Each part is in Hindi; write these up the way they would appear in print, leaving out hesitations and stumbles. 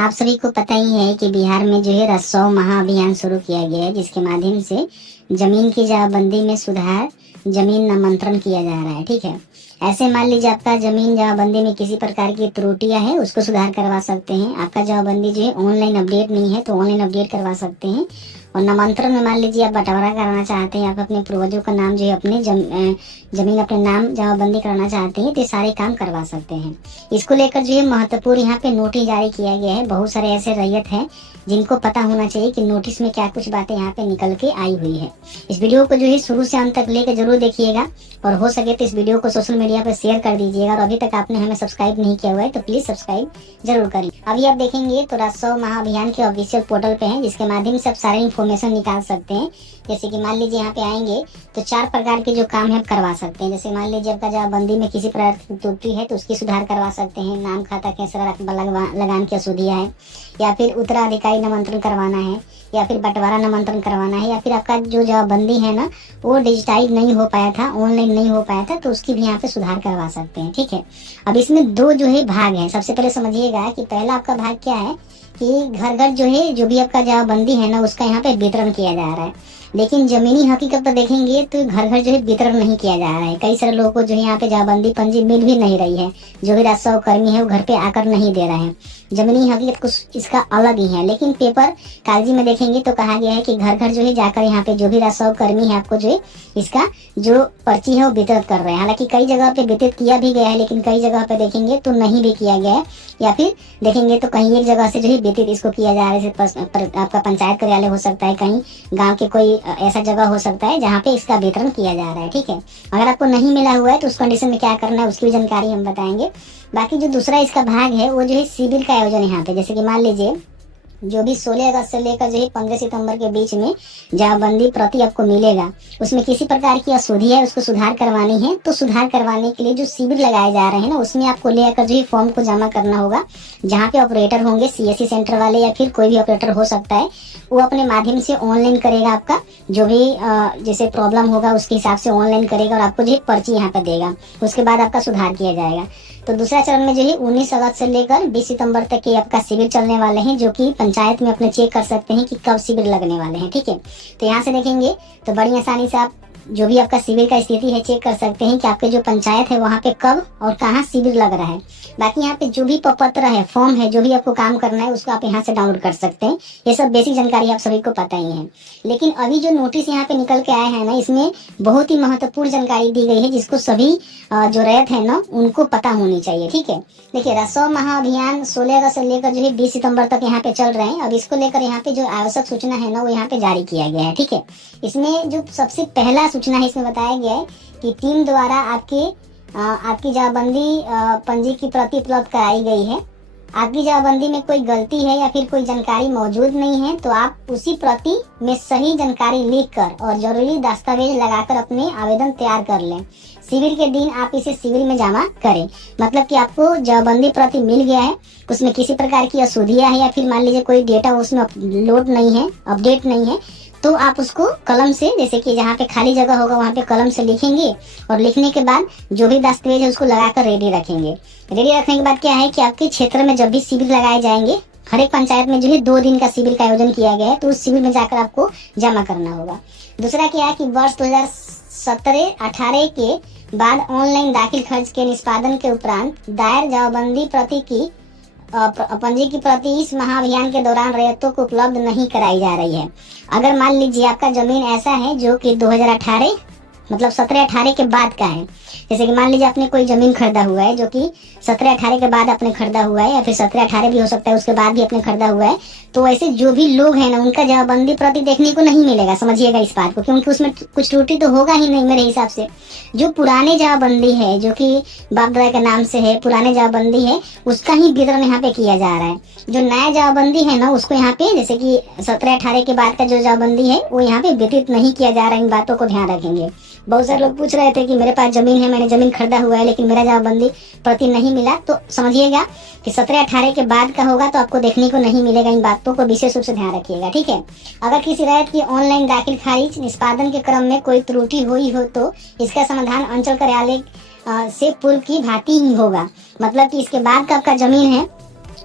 आप सभी को पता ही है कि बिहार में जो है राजस्व महाअभियान शुरू किया गया है, जिसके माध्यम से जमीन की जमाबंदी में सुधार, जमीन नामांतरण किया जा रहा है। ठीक है, ऐसे मान लीजिए आपका जमीन जमाबंदी में किसी प्रकार की त्रुटियां है, उसको सुधार करवा सकते हैं। आपका जमाबंदी जो है ऑनलाइन अपडेट नहीं है तो ऑनलाइन अपडेट करवा सकते हैं। और नामांतरण में मान लीजिए आप बंटवारा कराना चाहते हैं, आप अपने पूर्वजों का नाम जो है अपने जमीन अपने नाम जमाबंदी कराना चाहते हैं, तो सारे काम करवा सकते हैं। इसको लेकर जो है महत्वपूर्ण यहाँ पे नोटिस जारी किया गया है। बहुत सारे ऐसे रैयत हैं जिनको पता होना चाहिए कि नोटिस में क्या कुछ बातें यहाँ पे निकल के आई हुई है। इस वीडियो को जो है शुरू से अंत तक लेकर जरूर देखिएगा और हो सके तो इस वीडियो को सोशल मीडिया पर शेयर कर दीजिएगा। और अभी तक आपने हमें सब्सक्राइब नहीं किया हुआ है तो प्लीज सब्सक्राइब जरूर करिए। अभी आप देखेंगे तो राजस्व महाअभियान के ऑफिशियल पोर्टल पे है, जिसके माध्यम से आप सारे इन्फॉर्मेशन निकाल सकते हैं। जैसे कि मान लीजिए यहाँ पे आएंगे तो 4 प्रकार के जो काम है करवा सकते हैं। जैसे मान लीजिए आपका जमाबंदी में किसी प्रकार की त्रुटि है तो उसकी सुधार करवा सकते हैं। नाम खाता कैसा लगान की अशुद्धियाँ है, या फिर उत्तराधिकारी नामांतरण करवाना है, या फिर बंटवारा नामांतरण करवाना है, या फिर आपका जो जमाबंदी है ना वो डिजिटाइज नहीं हो पाया था, ऑनलाइन नहीं हो पाया था, तो उसकी भी यहाँ पे सुधार करवा सकते हैं। ठीक है, अब इसमें 2 जो है भाग है। सबसे पहले समझिएगा कि पहला आपका भाग क्या है कि घर घर जो है जो भी आपका जमाबंदी है ना उसका यहाँ पे वितरण किया जा रहा है। लेकिन जमीनी हकीकत पर देखेंगे तो घर घर जो है वितरण नहीं किया जा रहा है। कई सारे लोगों को जो है यहाँ पे जमाबंदी पंजी मिल भी नहीं रही है। जो भी राजस्व कर्मी है वो घर पे आकर नहीं दे रहे हैं। जमीनी हकीकत कुछ इसका अलग ही है, लेकिन पेपर कागजी में देखेंगे तो कहा गया है कि घर घर जो है जाकर यहाँ पे जो भी राजस्व कर्मी है आपको जो है इसका जो पर्ची है वो वितरित कर रहे हैं। हालांकि कई जगह पे वितरित किया भी गया है, लेकिन कई जगह पे देखेंगे तो नहीं भी किया गया है, या फिर देखेंगे तो कहीं एक जगह से जो है वितरित इसको किया जा रहा है। आपका पंचायत कार्यालय हो सकता है, कहीं गाँव के कोई ऐसा जगह हो सकता है जहाँ पे इसका वितरण किया जा रहा है। ठीक है, अगर आपको नहीं मिला हुआ है तो उस कंडीशन में क्या करना है उसकी भी जानकारी हम बताएंगे। बाकी जो दूसरा इसका भाग है वो जो है शिविर का आयोजन यहाँ पे, जैसे कि मान लीजिए जो भी 16 अगस्त से लेकर जो है 15 सितंबर के बीच में जमाबंदी प्रति आपको मिलेगा, उसमें किसी प्रकार की अशुद्धि है उसको सुधार करवानी है, तो सुधार करवाने के लिए जो शिविर लगाए जा रहे हैं ना उसमें आपको लेकर जो है फॉर्म को जमा करना होगा। जहाँ पे ऑपरेटर होंगे सीएससी सेंटर वाले या फिर कोई भी ऑपरेटर हो सकता है, वो अपने माध्यम से ऑनलाइन करेगा। आपका जो भी जैसे प्रॉब्लम होगा उसके हिसाब से ऑनलाइन करेगा और आपको जो है पर्ची यहाँ पे देगा। उसके बाद आपका सुधार किया जाएगा। तो दूसरा चरण में जो है 19 अगस्त से लेकर 20 सितंबर तक के आपका शिविर चलने वाले हैं, जो कि पंचायत में अपने चेक कर सकते हैं कि कब शिविर लगने वाले हैं। ठीक है, तो यहाँ से देखेंगे तो बड़ी आसानी से आप जो भी आपका शिविर का स्थिति है चेक कर सकते हैं कि आपके जो पंचायत है वहाँ पे कब और कहाँ शिविर लग रहा है। बाकी यहाँ पे जो भी प्रपत्र है, फॉर्म है, जो भी आपको काम करना है उसको आप यहाँ से डाउनलोड कर सकते हैं। ये सब बेसिक जानकारी आप सभी को पता ही है। लेकिन अभी जो नोटिस यहाँ पे निकल के आया है ना, इसमें बहुत ही महत्वपूर्ण जानकारी दी गई है, जिसको सभी जो रैयत है ना उनको पता होनी चाहिए। ठीक है, देखिए राजस्व महाअभियान 16 अगस्त से लेकर जो है 20 सितंबर तक यहाँ पे चल रहे हैं। अब इसको लेकर यहाँ पे जो आवश्यक सूचना है ना वो यहाँ पे जारी किया गया है। ठीक है, इसमें जो सबसे पहला सूचना है इसमें बताया गया है कि टीम द्वारा आपकी जमाबंदी पंजी की प्रति उपलब्ध कराई गई है। आपकी जमाबंदी में कोई गलती है या फिर कोई जानकारी मौजूद नहीं है तो आप उसी प्रति में सही जानकारी लिखकर और जरूरी दस्तावेज लगाकर अपने आवेदन तैयार कर लें। शिविर के दिन आप इसे शिविर में जमा करें। मतलब कि आपको जमाबंदी प्रति मिल गया है, उसमें किसी प्रकार की अशुद्धियां है या फिर मान लीजिए कोई डेटा उसमें लोड नहीं है, अपडेट नहीं है, तो आप उसको कलम से, जैसे कि जहाँ पे खाली जगह होगा वहाँ पे कलम से लिखेंगे और लिखने के बाद जो भी दस्तावेज है उसको लगाकर रेडी रखेंगे। रेडी रखने के बाद क्या है कि आपके क्षेत्र में जब भी शिविर लगाए जाएंगे, हर एक पंचायत में जो है 2 दिन का शिविर का आयोजन किया गया है, तो उस शिविर में जाकर आपको जमा करना होगा। दूसरा क्या है कि वर्ष 2017-18 के बाद ऑनलाइन दाखिल खर्च के निष्पादन के उपरांत दायर जमाबंदी प्रति की पंजी की प्रति इस महाअभियान के दौरान रैयतों को उपलब्ध नहीं कराई जा रही है। अगर मान लीजिए आपका जमीन ऐसा है जो कि 2018 मतलब 17-18 के बाद का है, जैसे कि मान लीजिए आपने कोई जमीन खरीदा हुआ है जो कि 17-18 के बाद आपने खरीदा हुआ है, या फिर 17-18 भी हो सकता है उसके बाद भी आपने खरीदा हुआ है, तो ऐसे जो भी लोग हैं ना उनका जमाबंदी प्रति देखने को नहीं मिलेगा। समझिएगा इस बात को, क्योंकि उसमें कुछ त्रुटि तो होगा ही नहीं मेरे हिसाब से। जो पुराने जमाबंदी है जो कि बाप दादा के नाम से है, पुराने जमाबंदी है, उसका ही वितरण यहाँ पे किया जा रहा है। जो नया जमाबंदी है ना उसको यहाँ पे जैसे कि 17-18 के बाद का जो जमाबंदी है वो यहाँ पे वितरित नहीं किया जा रहा है। इन बातों को ध्यान रखेंगे। बहुत सारे लोग पूछ रहे थे कि मेरे पास जमीन है, मैंने जमीन खरीदा हुआ है लेकिन मेरा जमाबंदी प्रति नहीं मिला, तो समझिएगा कि 17-18 के बाद का होगा तो आपको देखने को नहीं मिलेगा। इन बातों को विशेष रूप से ध्यान रखिएगा। ठीक है, अगर किसी रैयत की ऑनलाइन दाखिल खारिज निष्पादन के क्रम में कोई त्रुटि हुई हो तो इसका समाधान अंचल कार्यालय से पूर्व की भांति ही होगा। मतलब कि इसके बाद का आपका जमीन है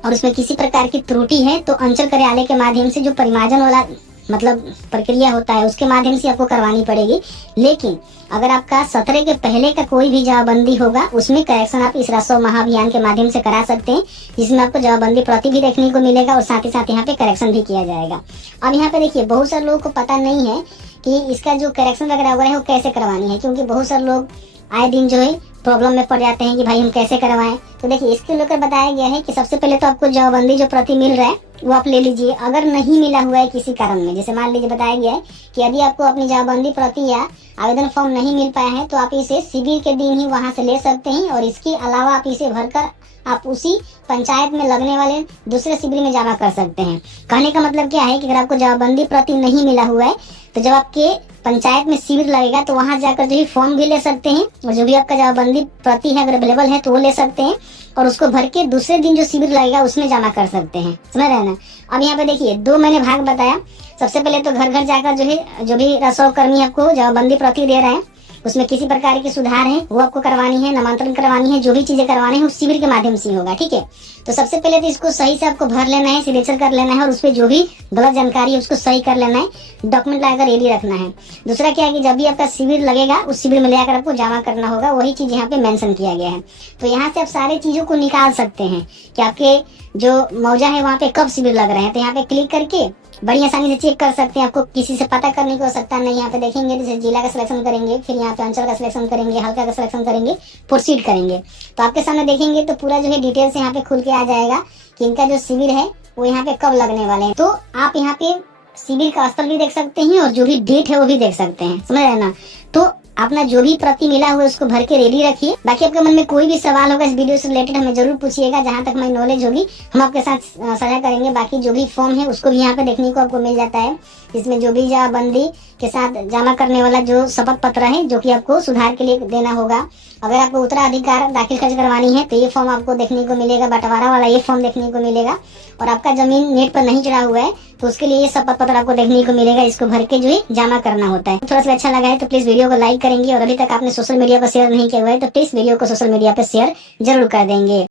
और उसमें किसी प्रकार की त्रुटि है तो अंचल कार्यालय के माध्यम से जो परिमार्जन वाला मतलब प्रक्रिया होता है उसके माध्यम से आपको करवानी पड़ेगी। लेकिन अगर आपका 17 के पहले का कोई भी जवाबबंदी होगा उसमें करेक्शन आप इस राजस्व महाअभियान के माध्यम से करा सकते हैं, जिसमें आपको जवाबबंदी प्रति भी देखने को मिलेगा और साथ ही साथ यहाँ पे करेक्शन भी किया जाएगा। अब यहाँ पे देखिए बहुत सारे लोगों को पता नहीं है कि इसका जो करेक्शन वगैरह वगैरह है वो कैसे करवानी है, क्योंकि बहुत सारे लोग आए दिन जो है प्रॉब्लम में पड़ जाते हैं कि भाई हम कैसे करवाएं। तो देखिए इसके लेकर बताया गया है कि सबसे पहले तो आपको जवाबबंदी जो प्रति मिल रहा है वो आप ले लीजिए। अगर नहीं मिला हुआ है किसी कारण में, जैसे मान लीजिए बताया गया है कि यदि आपको अपनी जवाबबंदी प्रति या आवेदन फॉर्म नहीं मिल पाया है तो आप इसे शिविर के दिन ही वहां से ले सकते हैं, और इसके अलावा आप इसे भरकर आप उसी पंचायत में लगने वाले दूसरे शिविर में जमा कर सकते हैं। कहने का मतलब क्या है कि अगर आपको जवाबबंदी प्रति नहीं मिला हुआ है तो जब आपके पंचायत में शिविर लगेगा तो वहां जाकर जो है फॉर्म भी ले सकते हैं, और जो भी आपका जवाबबंदी प्रति है अगर अवेलेबल है तो वो ले सकते हैं और उसको भर के दूसरे दिन जो शिविर लगेगा उसमें जमा कर सकते हैं। समझ रहे हैं ना। अब यहाँ पे देखिए 2 मैंने भाग बताया। सबसे पहले तो घर घर जाकर जो है जो भी राजस्व कर्मी आपको जवाबबंदी प्रति दे रहे हैं उसमें किसी प्रकार के सुधार है वो आपको करवानी है, नामांतरण करवानी है, जो भी चीजें करवानी है उस शिविर के माध्यम से होगा। ठीक है, तो सबसे पहले तो इसको सही से आपको भर लेना है, सिग्नेचर कर लेना है और उस पर जो भी गलत जानकारी है उसको सही कर लेना है, डॉक्यूमेंट लाकर रेडी रखना है। दूसरा क्या है कि जब भी आपका शिविर लगेगा उस शिविर में लेकर आपको जमा करना होगा, वही चीज यहाँ पे मेंशन किया गया है। तो यहाँ से आप सारी चीजों को निकाल सकते हैं कि आपके जो मौजा है वहाँ पे कब शिविर लग रहे हैं। तो यहाँ पे क्लिक करके बड़ी आसानी से चेक कर सकते हैं, आपको किसी से पता करने की आवश्यकता नहीं। यहाँ पे देखेंगे जैसे जिला का सिलेक्शन करेंगे, फिर यहाँ पे अंचल का सिलेक्शन करेंगे, हल्का का सिलेक्शन करेंगे, प्रोसीड करेंगे तो आपके सामने देखेंगे तो पूरा जो है डिटेल से यहाँ पे खुल के आ जाएगा कि इनका जो शिविर है वो यहाँ पे कब लगने वाले हैं। तो आप यहाँ पे शिविर का स्थल भी देख सकते हैं और जो भी डेट है वो भी देख सकते हैं। समझ रहे ना। तो अपना जो भी प्रति मिला हुआ है उसको भर के रेडी रखिए। बाकी आपके मन में कोई भी सवाल होगा इस वीडियो से रिलेटेड हमें जरूर पूछिएगा, जहां तक हमारी नॉलेज होगी हम आपके साथ साझा करेंगे। बाकी जो भी फॉर्म है उसको भी यहाँ पे देखने को आपको मिल जाता है, इसमें जो भी जवाबबंदी के साथ जमा करने वाला जो शपथ पत्र है जो कि आपको सुधार के लिए देना होगा। अगर आपको उत्तराधिकार दाखिल खर्च करवानी है तो ये फॉर्म आपको देखने को मिलेगा, बंटवारा वाला ये फॉर्म देखने को मिलेगा। और आपका जमीन नेट पर नहीं चढ़ा हुआ है तो उसके लिए ये शपथ पत्र आपको देखने को मिलेगा, इसको भर के जो है जमा करना होता है। थोड़ा सा अच्छा लगा है तो प्लीज वीडियो को लाइक करेंगे, और अभी तक आपने सोशल मीडिया पर शेयर नहीं किया हुआ है तो प्लीज वीडियो को सोशल मीडिया पर शेयर जरूर कर देंगे।